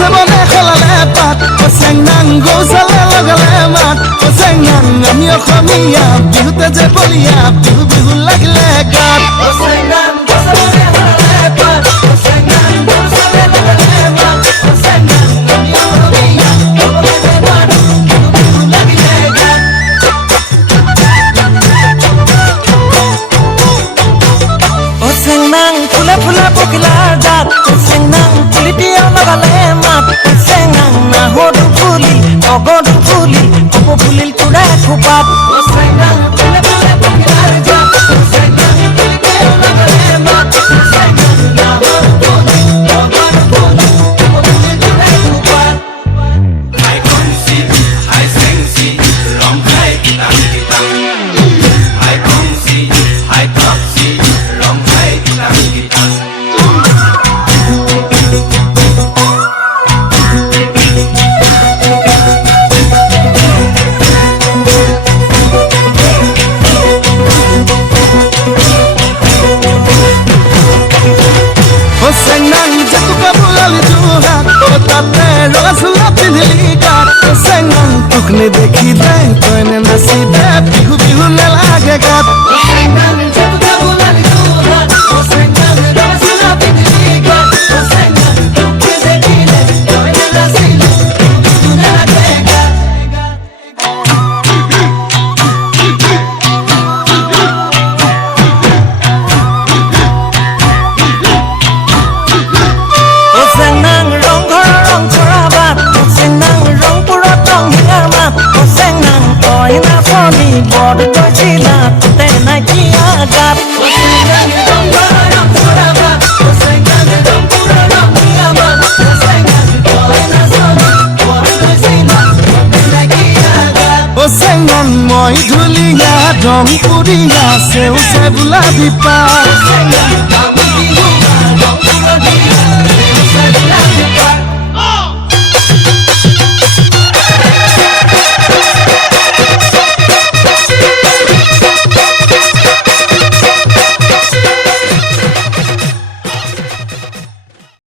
আছে বনে খলালে পাত চেংনাং গৌচালে লগালে মাত চেংনাং আমি অসমীয়া বিহুতে যে বলিয়া বিহু বিহু লাগিলে গাত চেংনাং গৌচালে খলালে পাত চেংনাং গৌচালে লগালে মাত চেংনাং আমি অসমীয়া বিহুতে যে মাত বিহু বিহু লাগিলে গাত চেংনাং ফুলে ফুলে পখিলাৰ জাত চেংনাং পুলিটিয়া লগালে মাত চেংনাং নাহৰটো ফুলি অগৰটো ফুলি কপ ফুলিল কুৰে খোপাত চেংনাং ফুলে ফুলে পখিলাৰ জাত চেংনাং পুলিটিয়া লগালে মাত চেংনাং নাহৰটো ফুলি অগৰটো ফুলি কপ ফুলিল কুৰে খোপাত hai con si hai seng si rong hai kitang kitang hai con si hai top si rong hai kitang kitang চেংনাং জেতুকা বুলালি জোহাত তাতে ৰচলা পিন্ধিলি গাত চেংনাং তোকনে দেখিলে তইনে নাচিলে বিহু বিহু নেলাগে গাত চেংনাং জেতুকা বুলালি জোহাত চেংনাং ৰচলা পিন্ধিলি গাত চেংনাং তোকনে দেখিলে তইনে নাচিলে বিহু বিহু নেলাগে গাত চেংনাং ৰংঘৰৰ ৰং চৰাবাত চেংনাং ৰংপুৰত ৰং হিঙাৰ মাত চেংনাং তই নাচনি বদ গৈছিলা তে নাইকিয়া গাত চেংনাং ৰংঘৰৰ ৰং চৰাবাত চেংনাং ৰংপুৰৰ ৰং হিঙাৰ মাত চেংনাং তই নাচনি বদ গৈছিলা তে নাইকিয়া গাত চেংনাং মই ধুলীয়া ৰং পুৰীয়া সেউজে বোলা বিপা